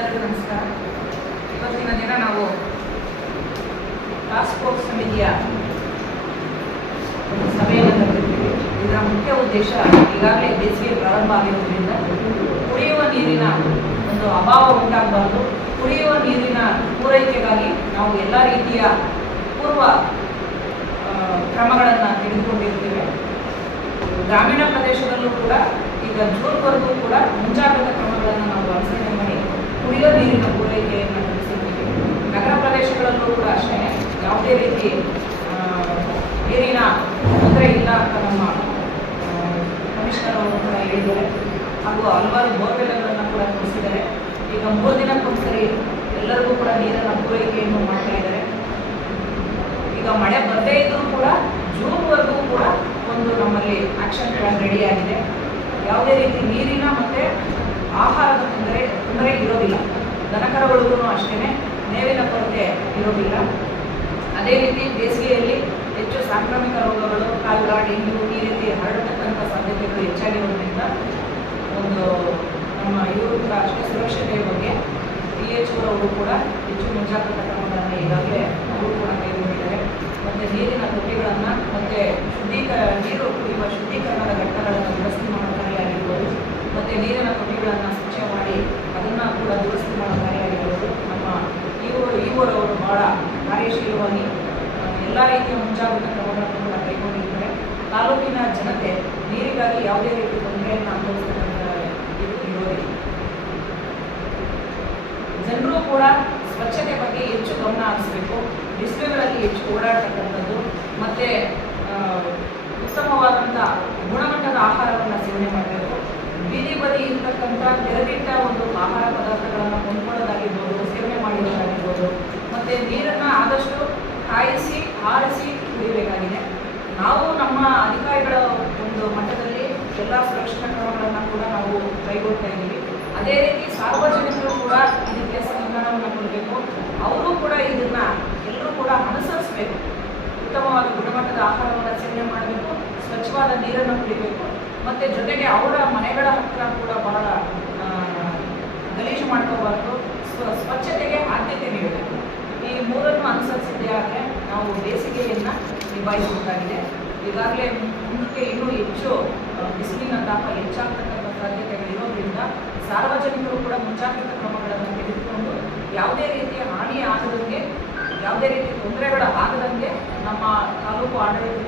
ಎಲ್ಲರಿಗೂ ನಮಸ್ಕಾರ. ಇವತ್ತಿನ ದಿನ ನಾವು ಟಾಸ್ಕ್ ಫೋರ್ಸ್ ಸಮಿತಿಯ ಒಂದು ಸಭೆಯನ್ನು ಇದರ ಮುಖ್ಯ ಉದ್ದೇಶ ಈಗಾಗಲೇ ಬೇಸಿಗೆ ಪ್ರಾರಂಭ ಆಗಿರುವುದರಿಂದ ಕುಡಿಯುವ ನೀರಿನ ಒಂದು ಅಭಾವ ಉಂಟಾಗಬಾರ್ದು. ಕುಡಿಯುವ ನೀರಿನ ಪೂರೈಕೆಗಾಗಿ ನಾವು ಎಲ್ಲ ರೀತಿಯ ಪೂರ್ವ ಕ್ರಮಗಳನ್ನು ತೆಗೆದುಕೊಂಡಿರ್ತೇವೆ ಗ್ರಾಮೀಣ ಪ್ರದೇಶದಲ್ಲೂ ಕೂಡ ಈಗ ಜೂನ್ವರೆಗೂ ಕೂಡ ಮುಂಜಾಗ್ರತಾ ಕ್ರಮಗಳನ್ನು ನಾವು ಅನುಸರಣೆ ಮಾಡಿ ಕುಡಿಯೋ ನೀರಿನ ಪೂರೈಕೆಯನ್ನು ನಡೆಸಿದ್ದೀವಿ ನಗರ ಪ್ರದೇಶಗಳಲ್ಲೂ ಕೂಡ ಅಷ್ಟೇ. ಯಾವುದೇ ರೀತಿ ನೀರಿನ ತೊಂದರೆ ಇಲ್ಲ ಅಂತ ನಮ್ಮ ಕಮಿಷನರ್ ಅವರು ಕೂಡ ಹೇಳಿದ್ದಾರೆ. ಹಾಗೂ ಹಲವಾರು ಬೋರ್ವೆಲ್ಗಳನ್ನು ಕೂಡ ಕೊಡಿಸಿದ್ದಾರೆ. ಈಗ ಮೂರು ದಿನಕ್ಕೊಂದ್ಸರಿ ಎಲ್ಲರಿಗೂ ಕೂಡ ನೀರನ್ನು ಪೂರೈಕೆಯನ್ನು ಮಾಡ್ತಾ ಇದ್ದಾರೆ. ಈಗ ಮಳೆ ಬರದೇ ಇದ್ದರೂ ಕೂಡ ಜೂನ್ವರೆಗೂ ಕೂಡ ಒಂದು ನಮ್ಮಲ್ಲಿ ಆಕ್ಷನ್ ಪ್ಲಾನ್ ರೆಡಿಯಾಗಿದೆ ಯಾವುದೇ ರೀತಿ ನೀರಿನ ಮತ್ತು ಆಹಾರದ ತೊಂದರೆ ದನಕರಗಳಿಗೂ ಅಷ್ಟೇ ಮೇವಿನ ಕೊರತೆ ಇರೋದಿಲ್ಲ. ಅದೇ ರೀತಿ ಬೇಸಿಗೆಯಲ್ಲಿ ಹೆಚ್ಚು ಸಾಂಕ್ರಾಮಿಕ ರೋಗಗಳು ಕಾಲ್ರ ಡೆಂಗ್ಯೂ ಈ ರೀತಿ ಹರಡತಕ್ಕಂಥ ಸಾಧ್ಯತೆಗಳು ಹೆಚ್ಚಾಗಿರೋದ್ರಿಂದ ಒಂದು ನಮ್ಮ ಇವರು ಕೂಡ ಅಷ್ಟೇ ಸುರಕ್ಷತೆಯ ಬಗ್ಗೆ ಪಿ ಎಚ್ ಅವರು ಕೂಡ ಹೆಚ್ಚು ಮುಂಜಾಗ್ರತಾ ಕ್ರಮಗಳನ್ನು ಈಗಾಗಲೇ ಅವರು ಕೂಡ ಕೈಗೊಂಡಿದ್ದಾರೆ. ಮತ್ತು ನೀರಿನ ತೊಟ್ಟಿಗಳನ್ನು ಮತ್ತು ಶುದ್ಧೀಕರ ನೀರು ಕುಡಿಯುವ ಶುದ್ಧೀಕರಣದ ಘಟಕಗಳನ್ನು ದುರಸ್ತಿ ಮಾಡೋ ಕಾರ್ಯ ಆಗಿರ್ಬೋದು. ಮತ್ತು ನೀರಿನ ತೊಟ್ಟಿಗಳನ್ನು ಸ್ವಚ್ಛ ಮಾಡಿ ಅದನ್ನು ಕೂಡ ದುರಸ್ತಿ ಮಾಡೋ ಕಾರ್ಯ ಆಗಿರ್ಬೋದು ನಮ್ಮ ಇವರು ಭಾಳ ಕಾರ್ಯಶೀಲವಾಗಿ ಎಲ್ಲ ರೀತಿಯ ಮುಂಜಾಗ್ರತಾ ಕ್ರಮಗಳನ್ನು ಕೈಗೊಂಡಿದ್ದಾರೆ ತಾಲೂಕಿನ ಜನತೆ ನೀರಿಗಾಗಿ ಯಾವುದೇ ರೀತಿ ತೊಂದರೆಯನ್ನು ಅನುಭವಿಸ್ತಕ್ಕಂಥ ಜನರು ಕೂಡ ಸ್ವಚ್ಛತೆ ಬಗ್ಗೆ ಹೆಚ್ಚು ಗಮನ ಹರಿಸಬೇಕು. ಬಿಸಿಲುಗಳಲ್ಲಿ ಹೆಚ್ಚು ಓಡಾಡ್ತಕ್ಕಂಥದ್ದು, ಮತ್ತು ಉತ್ತಮವಾದಂಥ ಗುಣಮಟ್ಟದ ಆಹಾರವನ್ನು ಸೇವನೆ ಮಾಡಬೇಕು ಬೀದಿ ಬದಿ ಇರ್ತಕ್ಕಂಥ ತೆರೆದಿಟ್ಟ ಒಂದು ಆಹಾರ ಪದಾರ್ಥಗಳನ್ನು ಕೊಂಡ್ಕೊಳ್ಳೋದಾಗಿರ್ಬೋದು ಸೇವನೆ ಮಾಡಿರೋದಾಗಿರ್ಬೋದು ಮತ್ತು ನೀರನ್ನು ಆದಷ್ಟು ಕಾಯಿಸಿ ಆರಿಸಿ ಕುಡಿಯಬೇಕಾಗಿದೆ ನಾವು ನಮ್ಮ ಅಧಿಕಾರಿಗಳ ಒಂದು ಮಟ್ಟದಲ್ಲಿ ಎಲ್ಲ ಸುರಕ್ಷತಾ ಕ್ರಮಗಳನ್ನು ಕೂಡ ನಾವು ಕೈಗೊಳ್ತಾ ಇದ್ದೀವಿ. ಅದೇ ರೀತಿ ಸಾರ್ವಜನಿಕರು ಕೂಡ ಇದಕ್ಕೆ ಸಹಕಾರವನ್ನು ಕೊಡಬೇಕು. ಅವರು ಕೂಡ ಇದನ್ನ ಎಲ್ಲರೂ ಕೂಡ ಅನುಸರಿಸಬೇಕು. ಉತ್ತಮವಾದ ಗುಣಮಟ್ಟದ ಆಹಾರವನ್ನು ಸೇವನೆ ಮಾಡಬೇಕು, ಸ್ವಚ್ಛವಾದ ನೀರನ್ನು ಕುಡಿಬೇಕು, ಮತ್ತು ಜೊತೆಗೆ ಅವರ ಮನೆಗಳ ಹತ್ರ ಕೂಡ ಬಹಳ ಗಲೀಜು ಮಾಡ್ಕೋಬಾರ್ದು, ಸ್ವ, ಸ್ವಚ್ಛತೆಗೆ ಆದ್ಯತೆ ನೀಡಬೇಕು. ಈ ಮೂರನ್ನು ಅನುಸರಿಸಿದ್ದೇ ಆದರೆ ನಾವು ಬೇಸಿಗೆಯನ್ನು ನಿಭಾಯಿಸಬೇಕಾಗಿದೆ ಈಗಾಗಲೇ ಮುಂದಕ್ಕೆ ಇನ್ನೂ ಹೆಚ್ಚು ಬಿಸಿಲಿನ ತಾಪ ಹೆಚ್ಚಾಗ್ತಕ್ಕಂಥ ಸಾಧ್ಯತೆಗಳಿರೋದ್ರಿಂದ ಸಾರ್ವಜನಿಕರು ಕೂಡ ಮುಂಜಾಗ್ರತಾ ಕ್ರಮಗಳನ್ನು ತೆಗೆದುಕೊಂಡು ಯಾವುದೇ ರೀತಿಯ ಹಾನಿ ಆಗದಂಗೆ, ಯಾವುದೇ ರೀತಿಯ ತೊಂದರೆಗಳು ಆಗದಂಗೆ ನಮ್ಮ ತಾಲೂಕು ಆಡಳಿತ